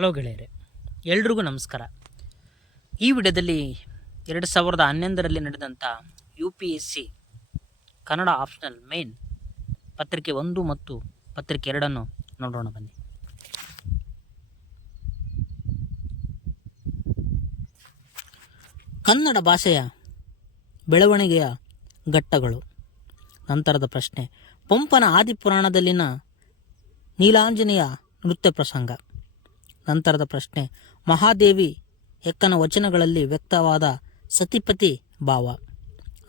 Hello ಗೆಳೆಯರೆ, ಎಲ್ರಿಗೂ ನಮಸ್ಕಾರ. ಈ ವಿಡಿಯೋದಲ್ಲಿ ಎರಡು ಸಾವಿರದ ಹನ್ನೊಂದರಲ್ಲಿ ನಡೆದಂಥ U P S C Kannada optional main ಪತ್ರಿಕೆ ಒಂದು ಮತ್ತು ಪತ್ರಿಕೆ ಎರಡನ್ನು ನೋಡೋಣ ಬನ್ನಿ. ಕನ್ನಡ ಭಾಷೆಯ ಬೆಳವಣಿಗೆಯ ಘಟ್ಟಗಳು. ನಂತರದ ಪ್ರಶ್ನೆ, ಪಂಪನ ಆದಿಪುರಾಣದಲ್ಲಿನ ನೀಲಾಂಜನೇಯ ನೃತ್ಯ ಪ್ರಸಂಗ. ನಂತರದ ಪ್ರಶ್ನೆ. ಮಹಾದೇವಿ ಎಕ್ಕನ ವಚನಗಳಲ್ಲಿ ವ್ಯಕ್ತವಾದ ಸತಿಪತಿ ಭಾವ.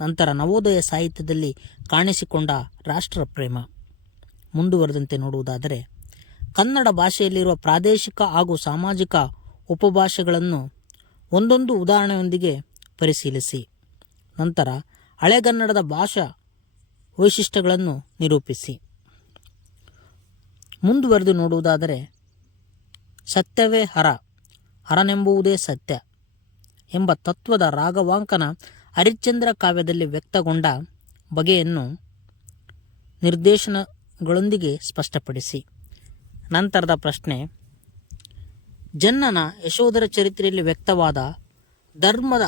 ನಂತರ ನವೋದಯ ಸಾಹಿತ್ಯದಲ್ಲಿ ಕಾಣಿಸಿಕೊಂಡ ರಾಷ್ಟ್ರ ಪ್ರೇಮ. ಮುಂದುವರೆದಂತೆ ನೋಡುವುದಾದರೆ, ಕನ್ನಡ ಭಾಷೆಯಲ್ಲಿರುವ ಪ್ರಾದೇಶಿಕ ಹಾಗೂ ಸಾಮಾಜಿಕ ಉಪಭಾಷೆಗಳನ್ನು ಒಂದೊಂದು ಉದಾಹರಣೆಯೊಂದಿಗೆ ಪರಿಶೀಲಿಸಿ. ನಂತರ ಹಳೆಗನ್ನಡದ ಭಾಷಾ ವೈಶಿಷ್ಟ್ಯಗಳನ್ನು ನಿರೂಪಿಸಿ. ಮುಂದುವರೆದು ನೋಡುವುದಾದರೆ ಸತ್ಯವೇ ಹರ, ಹರನೆಂಬುವುದೇ ಸತ್ಯ ಎಂಬ ತತ್ವದ ರಾಘವಾಂಕನ ಹರಿಶ್ಚಂದ್ರ ಕಾವ್ಯದಲ್ಲಿ ವ್ಯಕ್ತಗೊಂಡ ಬಗೆಯನ್ನು ನಿರ್ದೇಶನಗಳೊಂದಿಗೆ ಸ್ಪಷ್ಟಪಡಿಸಿ. ನಂತರದ ಪ್ರಶ್ನೆ, ಜನ್ನನ ಯಶೋಧರ ಚರಿತ್ರೆಯಲ್ಲಿ ವ್ಯಕ್ತವಾದ ಧರ್ಮದ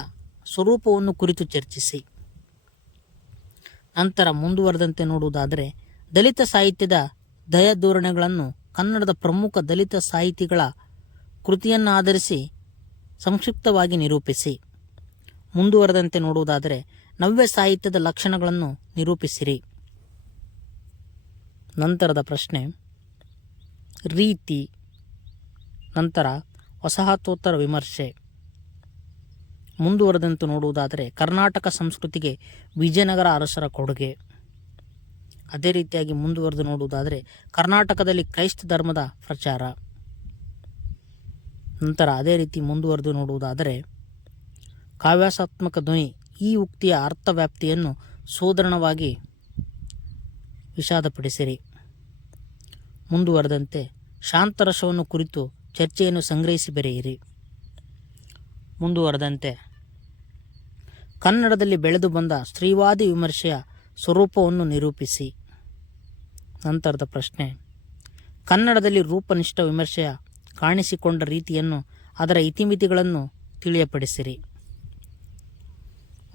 ಸ್ವರೂಪವನ್ನು ಕುರಿತು ಚರ್ಚಿಸಿ. ನಂತರ ಮುಂದುವರೆದಂತೆ ನೋಡುವುದಾದರೆ ದಲಿತ ಸಾಹಿತ್ಯದ ದಯಧೋರಣೆಗಳನ್ನು ಕನ್ನಡದ ಪ್ರಮುಖ ದಲಿತ ಸಾಹಿತಿಗಳ ಕೃತಿಯನ್ನಾಧರಿಸಿ ಸಂಕ್ಷಿಪ್ತವಾಗಿ ನಿರೂಪಿಸಿ. ಮುಂದುವರೆದಂತೆ ನೋಡುವುದಾದರೆ ನವ್ಯ ಸಾಹಿತ್ಯದ ಲಕ್ಷಣಗಳನ್ನು ನಿರೂಪಿಸಿರಿ. ನಂತರದ ಪ್ರಶ್ನೆ, ರೀತಿ, ನಂತರ ವಸಾಹತೋತ್ತರ ವಿಮರ್ಶೆ. ಮುಂದುವರೆದಂತೆ ನೋಡುವುದಾದರೆ ಕರ್ನಾಟಕ ಸಂಸ್ಕೃತಿಗೆ ವಿಜಯನಗರ ಅರಸರ ಕೊಡುಗೆ. ಅದೇ ರೀತಿಯಾಗಿ ಮುಂದುವರೆದು ನೋಡುವುದಾದರೆ ಕರ್ನಾಟಕದಲ್ಲಿ ಕ್ರೈಸ್ತ ಧರ್ಮದ ಪ್ರಚಾರ. ನಂತರ ಅದೇ ರೀತಿ ಮುಂದುವರೆದು ನೋಡುವುದಾದರೆ ಕಾವ್ಯಾಸಾತ್ಮಕ ಧ್ವನಿ ಈ ಉಕ್ತಿಯ ಅರ್ಥವ್ಯಾಪ್ತಿಯನ್ನು ಸೋದರಣವಾಗಿ ವಿಷಾದಪಡಿಸಿರಿ. ಮುಂದುವರೆದಂತೆ ಶಾಂತರಸವನ್ನು ಕುರಿತು ಚರ್ಚೆಯನ್ನು ಸಂಗ್ರಹಿಸಿ ಬೆರೆಯಿರಿ. ಮುಂದುವರೆದಂತೆ ಕನ್ನಡದಲ್ಲಿ ಬೆಳೆದು ಬಂದ ಸ್ತ್ರೀವಾದಿ ವಿಮರ್ಶೆಯ ಸ್ವರೂಪವನ್ನು ನಿರೂಪಿಸಿ. ನಂತರದ ಪ್ರಶ್ನೆ. ಕನ್ನಡದಲ್ಲಿ ರೂಪನಿಷ್ಠ ವಿಮರ್ಶೆಯ ಕಾಣಿಸಿಕೊಂಡ ರೀತಿಯನ್ನು ಅದರ ಇತಿಮಿತಿಗಳನ್ನು ತಿಳಿಯಪಡಿಸಿರಿ.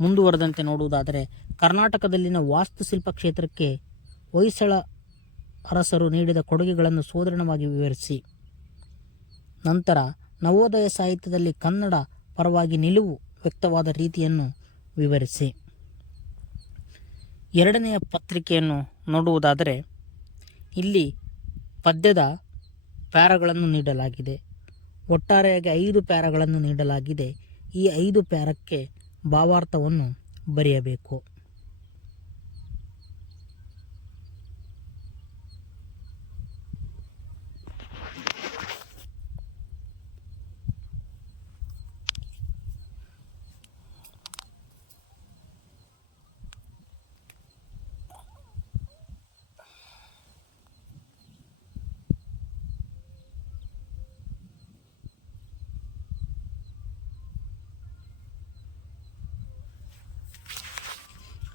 ಮುಂದುವರೆದಂತೆ ನೋಡುವುದಾದರೆ, ಕರ್ನಾಟಕದಲ್ಲಿನ ವಾಸ್ತುಶಿಲ್ಪ ಕ್ಷೇತ್ರಕ್ಕೆ ಹೊಯ್ಸಳ ಅರಸರು ನೀಡಿದ ಕೊಡುಗೆಗಳನ್ನು ಸೋದರಣವಾಗಿ ವಿವರಿಸಿ. ನಂತರ, ನವೋದಯ ಸಾಹಿತ್ಯದಲ್ಲಿ ಕನ್ನಡ ಪರವಾಗಿ ನಿಲುವು ವ್ಯಕ್ತವಾದ ರೀತಿಯನ್ನು ವಿವರಿಸಿ. ಎರಡನೆಯ ಪತ್ರಿಕೆಯನ್ನು ನೋಡುವುದಾದರೆ ಇಲ್ಲಿ ಪದ್ಯದ ಪ್ಯಾರಗಳನ್ನು ನೀಡಲಾಗಿದೆ. ಒಟ್ಟಾರೆಯಾಗಿ ಐದು ಪ್ಯಾರಗಳನ್ನು ನೀಡಲಾಗಿದೆ. ಈ ಐದು ಪ್ಯಾರಕ್ಕೆ ಭಾವಾರ್ಥವನ್ನು ಬರೆಯಬೇಕು.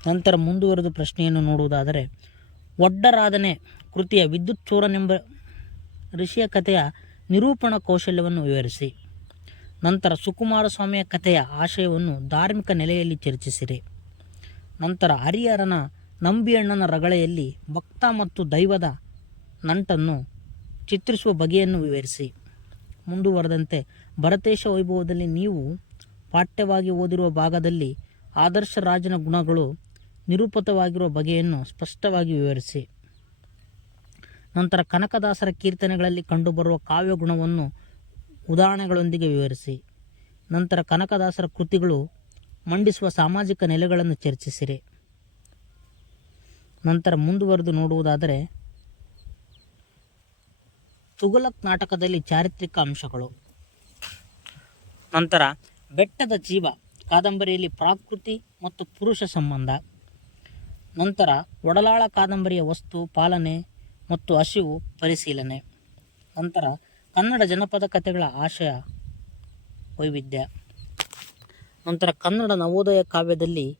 ನಂತರ ಮುಂದುವರೆದು ಪ್ರಶ್ನೆಯನ್ನು ನೋಡುವುದಾದರೆ ಒಡ್ಡರಾಧನೆ ಕೃತಿಯ ವಿದ್ಯುತ್ ಚೋರನೆಂಬ ಋಷಿಯ ಕಥೆಯ ನಿರೂಪಣ ಕೌಶಲ್ಯವನ್ನು ವಿವರಿಸಿ. ನಂತರ ಸುಕುಮಾರ ಸ್ವಾಮಿಯ ಕಥೆಯ ಆಶಯವನ್ನು ಧಾರ್ಮಿಕ ನೆಲೆಯಲ್ಲಿ ಚರ್ಚಿಸಿರಿ. ನಂತರ ಹರಿಹರನ ನಂಬಿಯಣ್ಣನ ರಗಳೆಯಲ್ಲಿ ಭಕ್ತ ಮತ್ತು ದೈವದ ನಂಟನ್ನು ಚಿತ್ರಿಸುವ ಬಗೆಯನ್ನು ವಿವರಿಸಿ. ಮುಂದುವರೆದಂತೆ ಭರತೇಶ ವೈಭವದಲ್ಲಿ ನೀವು ಪಾಠ್ಯವಾಗಿ ಓದಿರುವ ಭಾಗದಲ್ಲಿ ಆದರ್ಶ ರಾಜನ ಗುಣಗಳು ನಿರೂಪಿತವಾಗಿರುವ ಬಗೆಯನ್ನು ಸ್ಪಷ್ಟವಾಗಿ ವಿವರಿಸಿ. ನಂತರ ಕನಕದಾಸರ ಕೀರ್ತನೆಗಳಲ್ಲಿ ಕಂಡುಬರುವ ಕಾವ್ಯ ಗುಣವನ್ನು ಉದಾಹರಣೆಗಳೊಂದಿಗೆ ವಿವರಿಸಿ. ನಂತರ ಕನಕದಾಸರ ಕೃತಿಗಳು ಮಂಡಿಸುವ ಸಾಮಾಜಿಕ ನೆಲೆಗಳನ್ನು ಚರ್ಚಿಸಿರಿ. ನಂತರ ಮುಂದುವರೆದು ನೋಡುವುದಾದರೆ ತುಗಲಕ್ ನಾಟಕದಲ್ಲಿ ಚಾರಿತ್ರಿಕ ಅಂಶಗಳು. ನಂತರ ಬೆಟ್ಟದ ಜೀವ, ಕಾದಂಬರಿಯಲ್ಲಿ ಪ್ರಾಕೃತಿ ಮತ್ತು ಪುರುಷ ಸಂಬಂಧ. ನಂತರ ಒಡಲಾಳ ಕಾದಂಬರಿಯ ವಸ್ತು, ಪಾಲನೆ ಮತ್ತು ಹಸಿವು ಪರಿಶೀಲನೆ. ನಂತರ ಕನ್ನಡ ಜನಪದ ಕಥೆಗಳ ಆಶಯ, ವೈವಿಧ್ಯ. ನಂತರ ಕನ್ನಡ ನವೋದಯ ಕಾವ್ಯದಲ್ಲಿ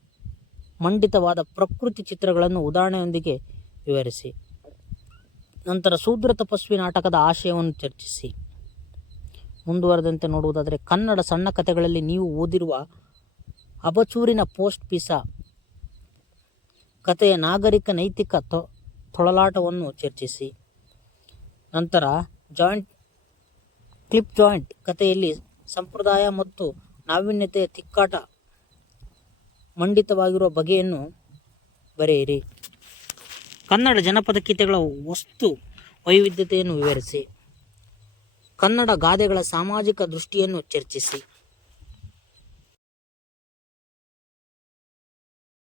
ಮಂಡಿತವಾದ ಪ್ರಕೃತಿ ಚಿತ್ರಗಳನ್ನು ಉದಾಹರಣೆಯೊಂದಿಗೆ ವಿವರಿಸಿ. ನಂತರ ಶೂದ್ರ ತಪಸ್ವಿ ನಾಟಕದ ಆಶಯವನ್ನು ಚರ್ಚಿಸಿ. ಮುಂದುವರೆದಂತೆ ನೋಡುವುದಾದರೆ ಕನ್ನಡ ಸಣ್ಣ ಕಥೆಗಳಲ್ಲಿ ನೀವು ಓದಿರುವ ಅಬಚೂರಿನ ಪೋಸ್ಟ್ ಪೀಸ ಕಥೆಯ ನಾಗರಿಕ ನೈತಿಕ ತೊ, ತೊಳಲಾಟವನ್ನು ಚರ್ಚಿಸಿ. ನಂತರ ಜಾಯಿಂಟ್, ಕ್ಲಿಪ್ ಜಾಯಿಂಟ್ ಕಥೆಯಲ್ಲಿ ಸಂಪ್ರದಾಯ ಮತ್ತು ನಾವೀನ್ಯತೆಯ ತಿಕ್ಕಾಟ ಮಂಡಿತವಾಗಿರುವ ಬಗೆಯನ್ನು ಬರೆಯಿರಿ. ಕನ್ನಡ ಜನಪದ ಗೀತೆಗಳ ವಸ್ತು ವೈವಿಧ್ಯತೆಯನ್ನು ವಿವರಿಸಿ. ಕನ್ನಡ ಗಾದೆಗಳ ಸಾಮಾಜಿಕ ದೃಷ್ಟಿಯನ್ನು ಚರ್ಚಿಸಿ.